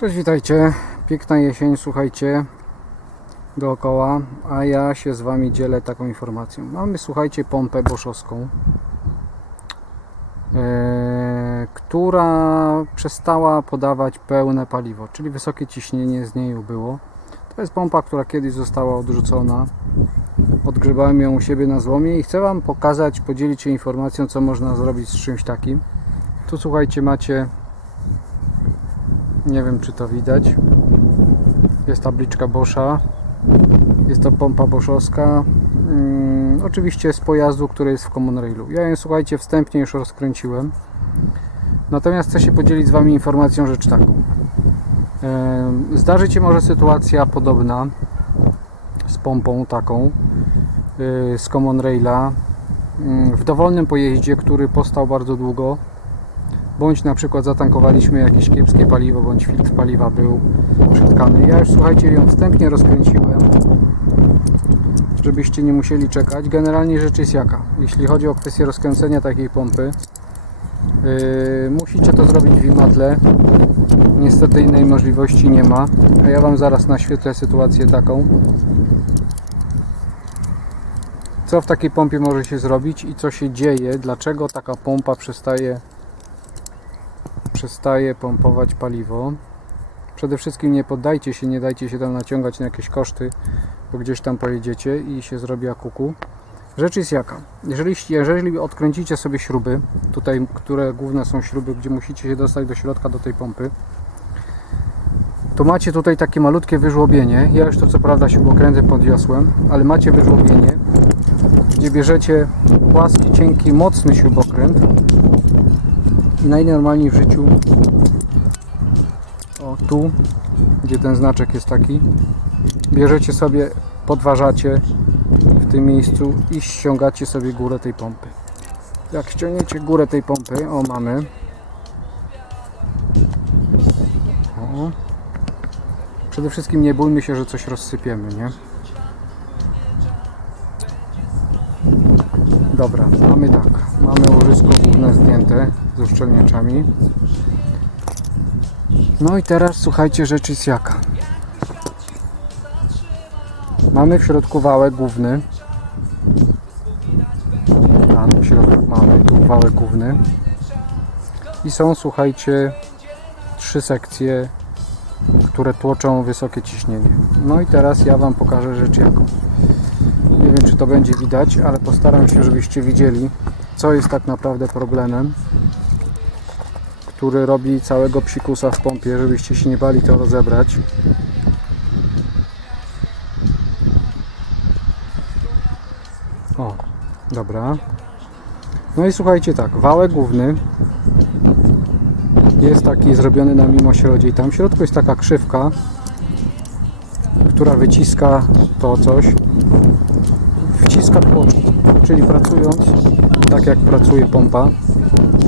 Cześć, witajcie. Piękna jesień, słuchajcie, dookoła, a ja się z Wami dzielę taką informacją. Mamy, słuchajcie, pompę boszowską, e, która przestała podawać pełne paliwo, czyli wysokie ciśnienie z niej było. To jest pompa, która kiedyś została odrzucona. Odgrzebałem ją u siebie na złomie i chcę Wam pokazać, podzielić się informacją, co można zrobić z czymś takim. Tu, słuchajcie, macie nie wiem, czy to widać. Jest tabliczka Boscha. Jest to pompa boszowska. Mm, oczywiście z pojazdu, który jest w Common Railu. Ja ją, słuchajcie, wstępnie już rozkręciłem. Natomiast chcę się podzielić z Wami informacją rzecz taką. Em, Zdarzy się może sytuacja podobna z pompą taką y, z Common Raila mm, w dowolnym pojeździe, który powstał bardzo długo bądź na przykład zatankowaliśmy jakieś kiepskie paliwo, bądź filtr paliwa był przytkany. Ja już słuchajcie, ją wstępnie rozkręciłem, żebyście nie musieli czekać. Generalnie rzecz jest jaka? Jeśli chodzi o kwestię rozkręcenia takiej pompy, yy, musicie to zrobić w imatle. Niestety innej możliwości nie ma, a ja Wam zaraz naświetlę sytuację taką. Co w takiej pompie może się zrobić i co się dzieje, dlaczego taka pompa przestaje przestaje pompować paliwo. Przede wszystkim nie poddajcie się, nie dajcie się tam naciągać na jakieś koszty, bo gdzieś tam pojedziecie i się zrobi akuku. Rzecz jest jaka? Jeżeli, jeżeli odkręcicie sobie śruby, tutaj, które główne są śruby, gdzie musicie się dostać do środka do tej pompy, to macie tutaj takie malutkie wyżłobienie. Ja już to co prawda śrubokrętem podniosłem, ale macie wyżłobienie, gdzie bierzecie płaski, cienki, mocny śrubokręt najnormalniej w życiu. O tu gdzie ten znaczek jest taki. Bierzecie sobie podważacie w tym miejscu i ściągacie sobie górę tej pompy. Jak ściągniecie górę tej pompy o mamy. O. przede wszystkim nie bójmy się, że coś rozsypiemy nie? Dobra, mamy tak. Mamy łożysko główne zdjęte z uszczelniaczami. No i teraz słuchajcie, rzecz jest jaka. Mamy w środku wałek główny. Tam w środku mamy tu wałek główny. I są, słuchajcie, trzy sekcje, które tłoczą wysokie ciśnienie. No i teraz ja Wam pokażę rzecz jaką. Nie wiem, czy to będzie widać, ale postaram się, żebyście widzieli, co jest tak naprawdę problemem, który robi całego psikusa w pompie, żebyście się nie bali to rozebrać. O, dobra. No i słuchajcie tak, wałek główny jest taki zrobiony na mimośrodzie i tam w środku jest taka krzywka, która wyciska to coś wciska tłoczki, czyli pracując tak jak pracuje pompa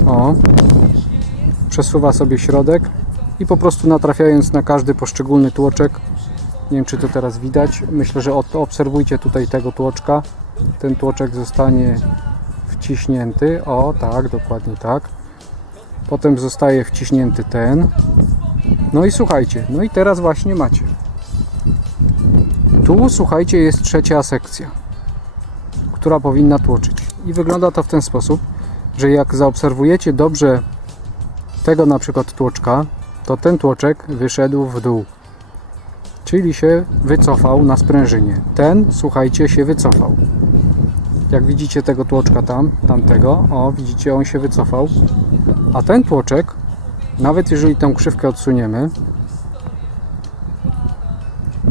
o, przesuwa sobie środek i po prostu natrafiając na każdy poszczególny tłoczek nie wiem czy to teraz widać myślę, że obserwujcie tutaj tego tłoczka. Ten tłoczek zostanie wciśnięty. O tak, dokładnie tak. Potem zostaje wciśnięty ten. No i słuchajcie, no i teraz właśnie macie. Tu słuchajcie jest trzecia sekcja która powinna tłoczyć. I wygląda to w ten sposób, że jak zaobserwujecie dobrze tego na przykład tłoczka, to ten tłoczek wyszedł w dół. Czyli się wycofał na sprężynie. Ten, słuchajcie, się wycofał. Jak widzicie tego tłoczka tam, tamtego, o, widzicie, on się wycofał. A ten tłoczek, nawet jeżeli tą krzywkę odsuniemy,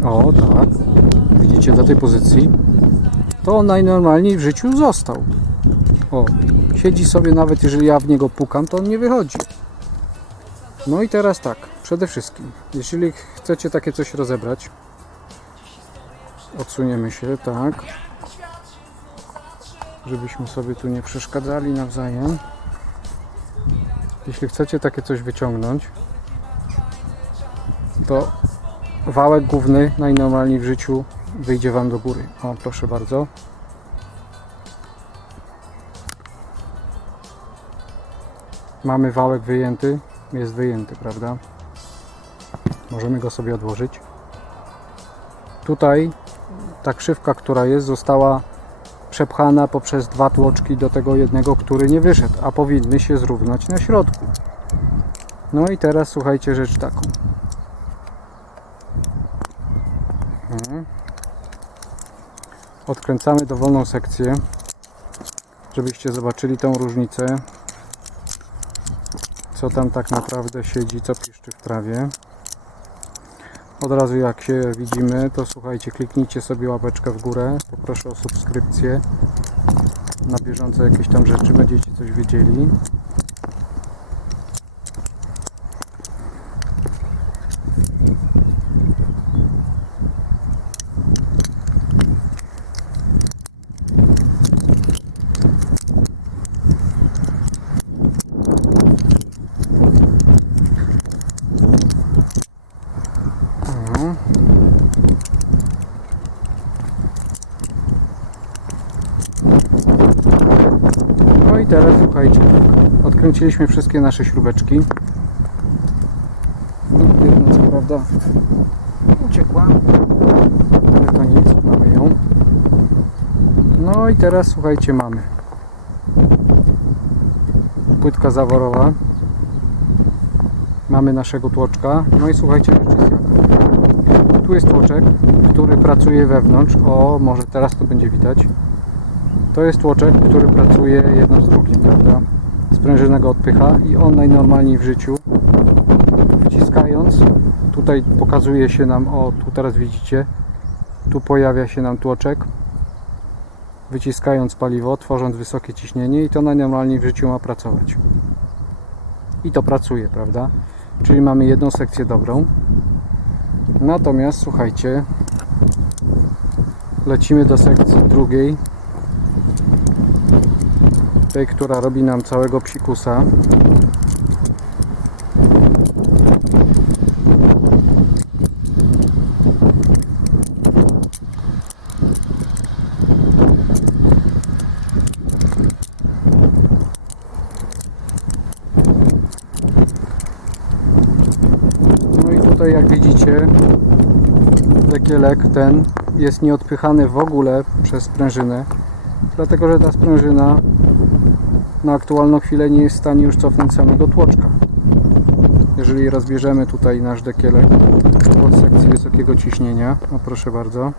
o, tak, widzicie, do tej pozycji, to on najnormalniej w życiu został. O, siedzi sobie nawet jeżeli ja w niego pukam, to on nie wychodzi. No i teraz tak, przede wszystkim, jeśli chcecie takie coś rozebrać, odsuniemy się, tak, żebyśmy sobie tu nie przeszkadzali nawzajem. Jeśli chcecie takie coś wyciągnąć, to wałek główny najnormalniej w życiu wyjdzie Wam do góry. O, proszę bardzo. Mamy wałek wyjęty. Jest wyjęty, prawda? Możemy go sobie odłożyć. Tutaj ta krzywka, która jest, została przepchana poprzez dwa tłoczki do tego jednego, który nie wyszedł, a powinny się zrównać na środku. No i teraz słuchajcie rzecz taką. Mhm. Odkręcamy dowolną sekcję, żebyście zobaczyli tą różnicę, co tam tak naprawdę siedzi, co piszczy w trawie. Od razu jak się widzimy, to słuchajcie, kliknijcie sobie łapeczkę w górę, poproszę o subskrypcję na bieżąco jakieś tam rzeczy, będziecie coś wiedzieli. Mhm. No i teraz słuchajcie, odkręciliśmy wszystkie nasze śrubeczki. No, Jedna co prawda uciekła, ale to nic, mamy ją. No i teraz słuchajcie, mamy płytka zaworowa. Mamy naszego tłoczka. No i słuchajcie, jest. Tu jest tłoczek, który pracuje wewnątrz. O, może teraz to będzie widać. To jest tłoczek, który pracuje jedno z drugim, prawda? Sprężyna go odpycha i on najnormalniej w życiu wciskając, tutaj pokazuje się nam, o tu teraz widzicie, tu pojawia się nam tłoczek, wyciskając paliwo, tworząc wysokie ciśnienie i to najnormalniej w życiu ma pracować. I to pracuje, prawda? Czyli mamy jedną sekcję dobrą. Natomiast słuchajcie, lecimy do sekcji drugiej, tej, która robi nam całego psikusa. No i tutaj jak widzicie dekielek ten jest nieodpychany w ogóle przez sprężynę dlatego, że ta sprężyna na aktualną chwilę nie jest w stanie już cofnąć samego tłoczka jeżeli rozbierzemy tutaj nasz dekielek od sekcji wysokiego ciśnienia no proszę bardzo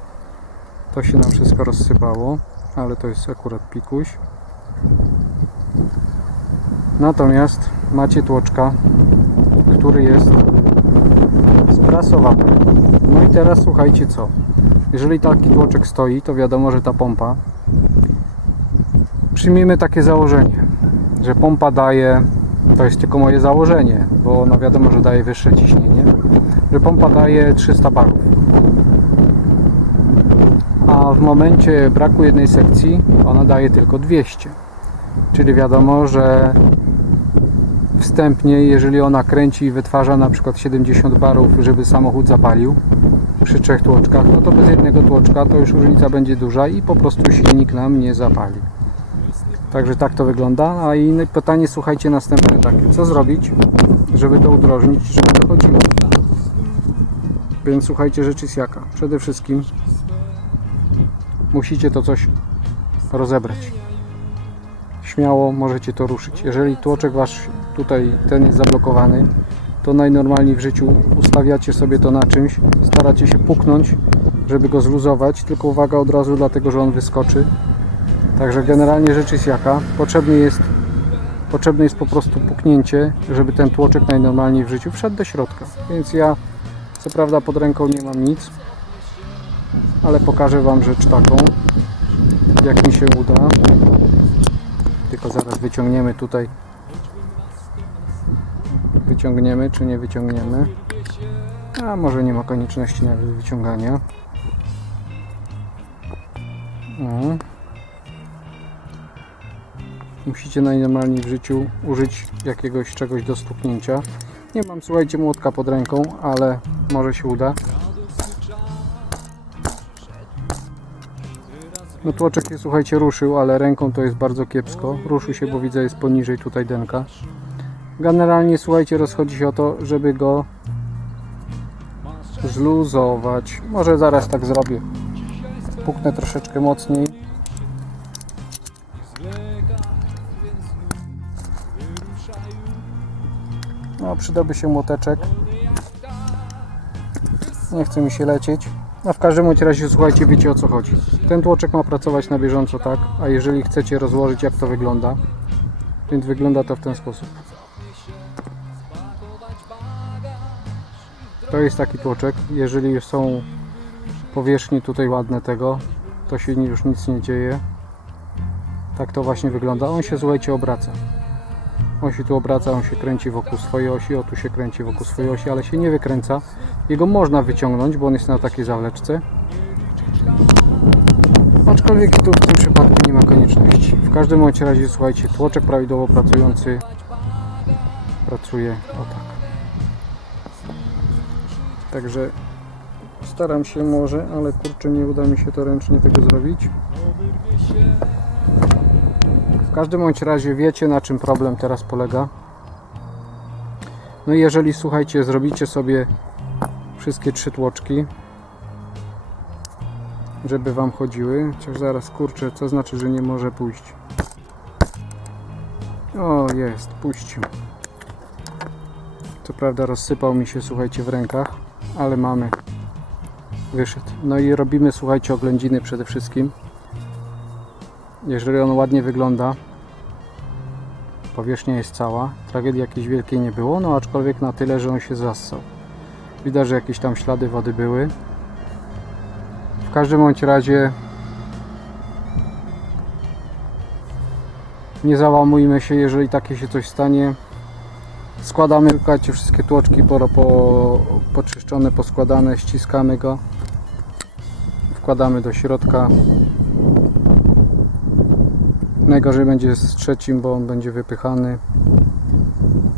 to się nam wszystko rozsypało ale to jest akurat pikuś natomiast macie tłoczka który jest sprasowany. No i teraz słuchajcie co. Jeżeli taki tłoczek stoi, to wiadomo, że ta pompa przyjmijmy takie założenie, że pompa daje, to jest tylko moje założenie, bo no wiadomo, że daje wyższe ciśnienie, że pompa daje 300 barów. A w momencie braku jednej sekcji ona daje tylko 200. Czyli wiadomo, że wstępnie, jeżeli ona kręci i wytwarza na przykład 70 barów, żeby samochód zapalił przy trzech tłoczkach, no to bez jednego tłoczka to już różnica będzie duża i po prostu silnik nam nie zapali. Także tak to wygląda. A inne pytanie, słuchajcie, następne takie. Co zrobić, żeby to udrożnić, żeby to chodziło? Więc słuchajcie, rzecz jest jaka. Przede wszystkim musicie to coś rozebrać śmiało możecie to ruszyć. Jeżeli tłoczek wasz tutaj ten jest zablokowany, to najnormalniej w życiu ustawiacie sobie to na czymś, staracie się puknąć, żeby go zluzować, tylko uwaga od razu dlatego, że on wyskoczy. Także generalnie rzecz jest jaka? Potrzebny jest, potrzebne jest po prostu puknięcie, żeby ten tłoczek najnormalniej w życiu wszedł do środka. Więc ja co prawda pod ręką nie mam nic, ale pokażę Wam rzecz taką, jak mi się uda tylko zaraz wyciągniemy tutaj wyciągniemy czy nie wyciągniemy a może nie ma konieczności nawet wyciągania o. musicie najnormalniej w życiu użyć jakiegoś czegoś do stuknięcia nie mam słuchajcie młotka pod ręką ale może się uda No tłoczek się słuchajcie ruszył, ale ręką to jest bardzo kiepsko. Ruszył się, bo widzę jest poniżej tutaj denka. Generalnie słuchajcie, rozchodzi się o to, żeby go zluzować. Może zaraz tak zrobię. Puknę troszeczkę mocniej. Przydałby się młoteczek. Nie chce mi się lecieć. A w każdym razie słuchajcie, wiecie o co chodzi. Ten tłoczek ma pracować na bieżąco, tak? A jeżeli chcecie rozłożyć, jak to wygląda, więc wygląda to w ten sposób. To jest taki tłoczek. Jeżeli są powierzchnie tutaj ładne tego, to się już nic nie dzieje. Tak to właśnie wygląda. On się, słuchajcie, obraca. On się tu obraca, on się kręci wokół swojej osi, o tu się kręci wokół swojej osi, ale się nie wykręca. Jego można wyciągnąć, bo on jest na takiej zawleczce. Aczkolwiek tu w tym przypadku nie ma konieczności. W każdym razie, słuchajcie, tłoczek prawidłowo pracujący pracuje o tak. Także staram się może, ale kurczę nie uda mi się to ręcznie tego zrobić. Każdym bądź razie wiecie na czym problem teraz polega. No i jeżeli słuchajcie, zrobicie sobie wszystkie trzy tłoczki, żeby wam chodziły, chociaż zaraz kurczę, co znaczy, że nie może pójść. O, jest, puścił. Co prawda rozsypał mi się, słuchajcie, w rękach, ale mamy. Wyszedł. No i robimy, słuchajcie, oględziny przede wszystkim. Jeżeli on ładnie wygląda, powierzchnia jest cała, tragedii jakiejś wielkiej nie było, no aczkolwiek na tyle, że on się zassał. Widać, że jakieś tam ślady wody były. W każdym bądź razie nie załamujmy się, jeżeli takie się coś stanie. Składamy, słuchajcie, wszystkie tłoczki po, po, poczyszczone, poskładane, ściskamy go. Wkładamy do środka. Najgorzej będzie z trzecim, bo on będzie wypychany.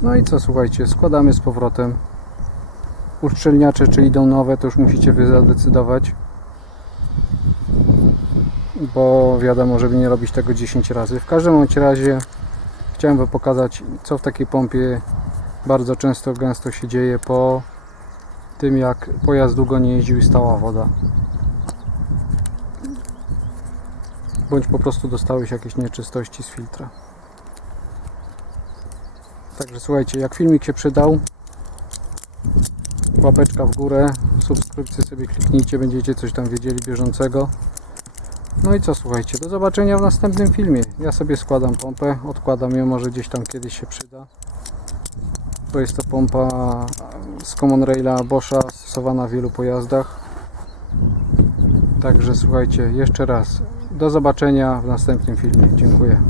No i co, słuchajcie, składamy z powrotem. Uszczelniacze, czy idą nowe, to już musicie wy zadecydować. Bo wiadomo, żeby nie robić tego 10 razy. W każdym bądź razie chciałem wam pokazać, co w takiej pompie bardzo często, gęsto się dzieje po tym, jak pojazd długo nie jeździł i stała woda. Bądź po prostu dostały się jakieś nieczystości z filtra. Także słuchajcie, jak filmik się przydał, łapeczka w górę, subskrypcję sobie kliknijcie, będziecie coś tam wiedzieli bieżącego. No i co, słuchajcie, do zobaczenia w następnym filmie. Ja sobie składam pompę, odkładam ją, może gdzieś tam kiedyś się przyda. To jest to pompa z Common Raila Boscha, stosowana w wielu pojazdach. Także słuchajcie, jeszcze raz, do zobaczenia w następnym filmie. Dziękuję.